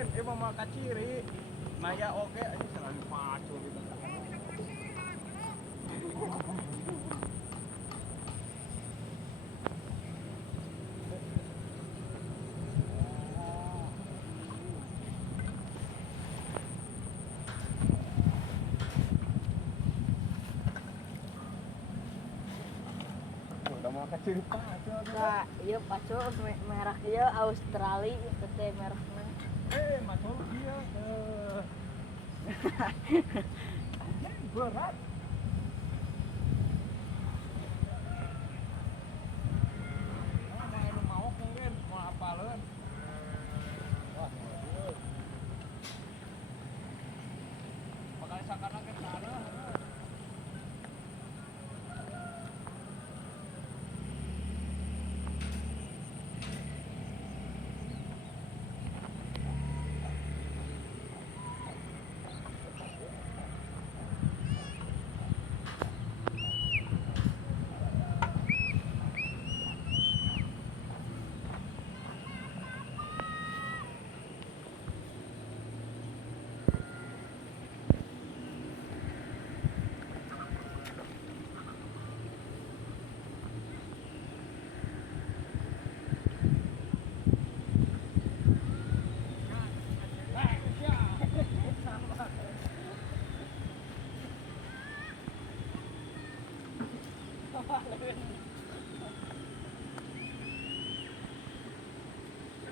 mungkin emang maka ciri Maya oke ini selalu pacu gitu. Udah mau kecil pacu. Nah, iya pacu merah dia Australia itu teh merahnya. Macam dia berat. Mau mungkin mau apa leuan. Wah, makanya sakana ke sana.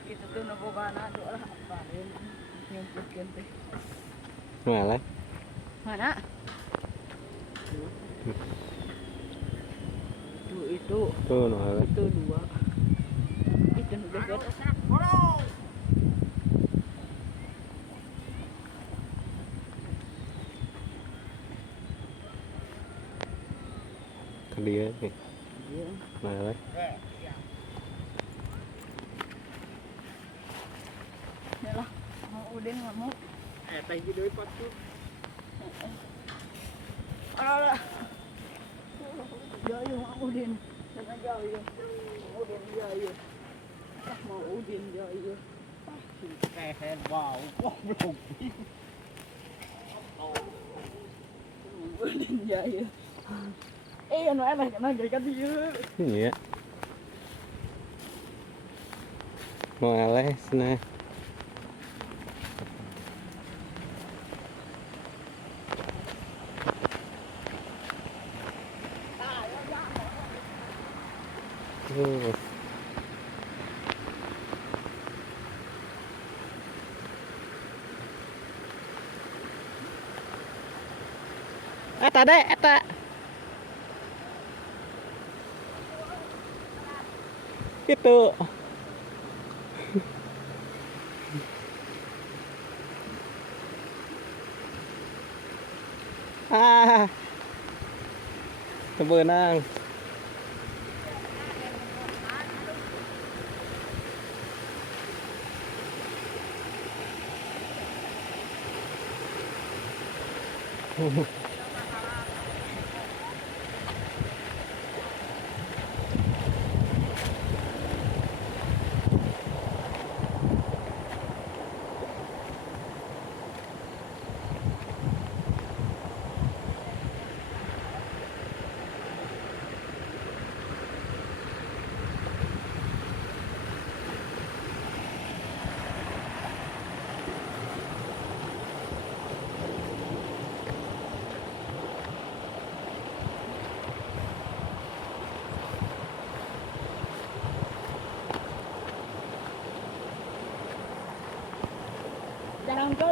Itu tuh nabogana doa lah apalin nyumputkeun teh. Mana? Mana? Itu. Tuh, mana? Itu dua. Itu dekat. Ke dia nih. Iya. Mana? Yalah, mau Udin nggak mau. Teh gitu pacu. Alah. Jauh mau Udin. Karena jauh. Udin jauh. Mau Udin jauh. Kehen wow, wah belum. Udin jauh. Anu enak kena gak dieu. Iya. Mau les nah. Eta deh, eta. Itu. Sebenang.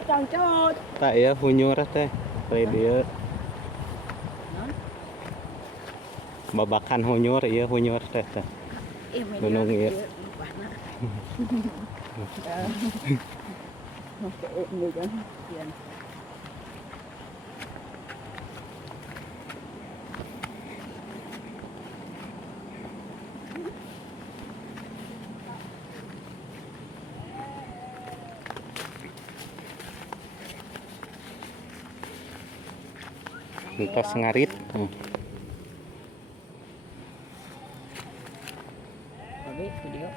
Cangcut. Tak ya hunyur teh. Dari dia. Babakan hunyur, iya hunyur teh. Gunung ieu. Oke, ini kan. Iya. Entos ngarit. Oke, video.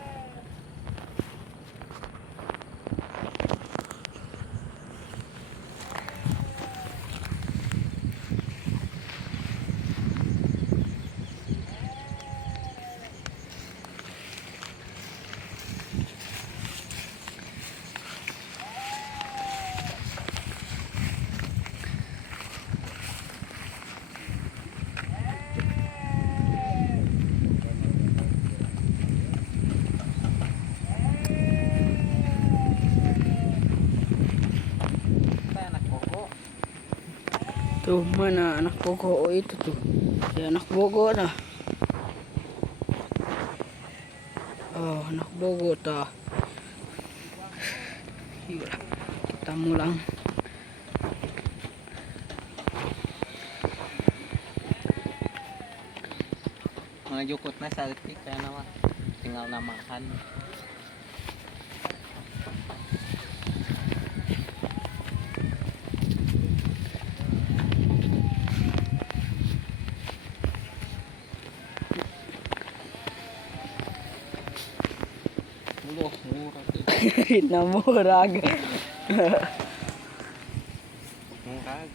Tuh mana anak bogo, oh itu tuh si anak bogo nah. Oh anak bogo tah. Yuk kita mulang. Mga jukot na sa atik kaya naman tinggal namahan. Ulo, murag. Namurag. Murag.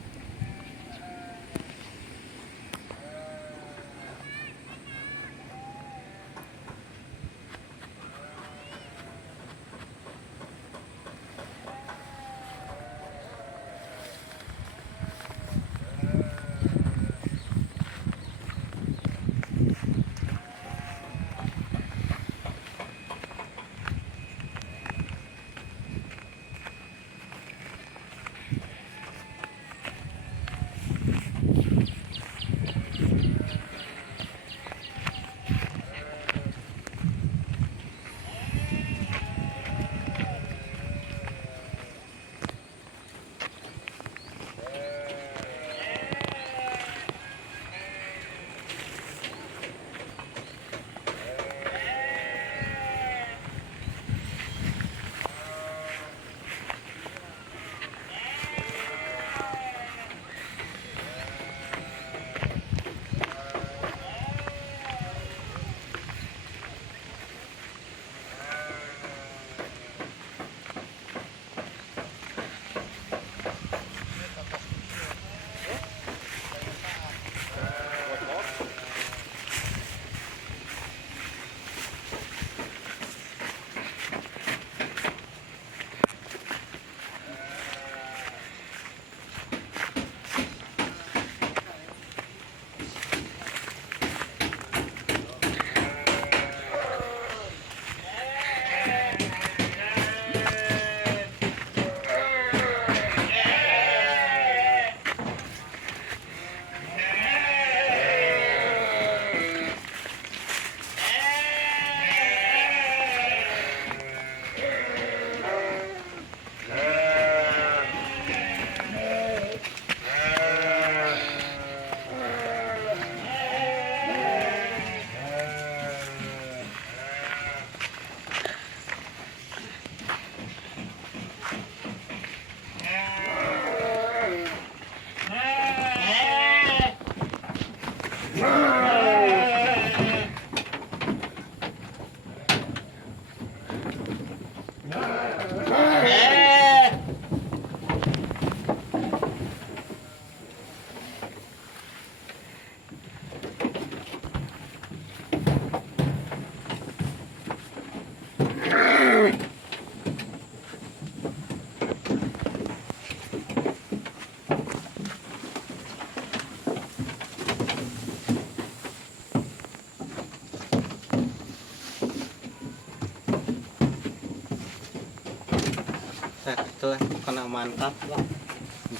Ito, kena mantap lah.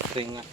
Keringat.